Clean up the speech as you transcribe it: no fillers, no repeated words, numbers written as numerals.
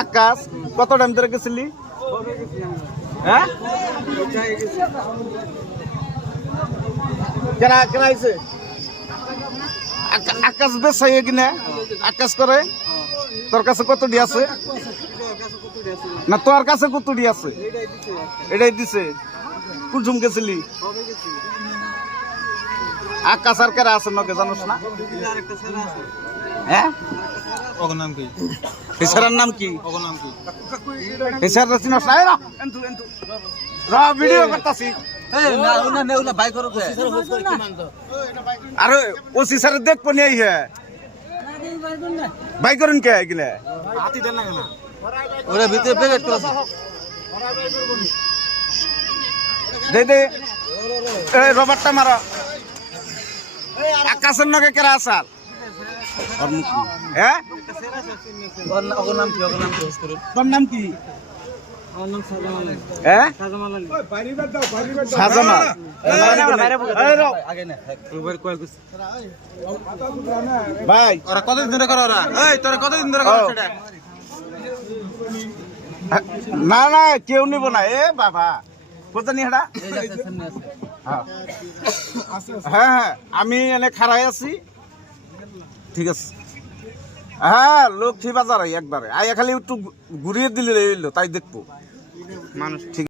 আকাশ কত টাইম ধরে গেছিলি? হ্যাঁ কেনা কেনা আইছে আকাশ বেচাই কিনা আকাশ করে তোর কাছে কতটি আছে না তোর কাছে কতটি আছে এটাই দিছে কুলঝুম গেছিলি আকাশ আর কারা আছে নকে জানোস না হ্যাঁ ওর নাম কি হেসারার নাম কি ওর নাম কি হেসার চিনস না এরা এন্তু এন্তু রা ভিডিও করতাছি আরে ওসি স্যার দেখবো নি হে বাই করুন কে গিলে হাতি দেন না কেন ওরা ভিতরে প্যাকেট করেছে দে দে এই রবারটা মারা আকাশের নকে কেরা আসাল হ্যাঁ ওর নাম কি হোস করুন তোর নাম কি হ্যাঁ শাহজামাল আগে না ভাই ওরা কতদিন ধরে করে ওরা এই তোরা কতদিন ধরে করে সেটা না না কেউ নিব না এ বাবা কোথানি হেডা হ্যাঁ হ্যাঁ আমি এনে খাড়াই আছি ঠিক আছে হ্যাঁ লক্ষ্মী বাজার একবারে আয়া খালি একটু ঘুরিয়ে দিলে তাই দেখবো মানুষ ঠিক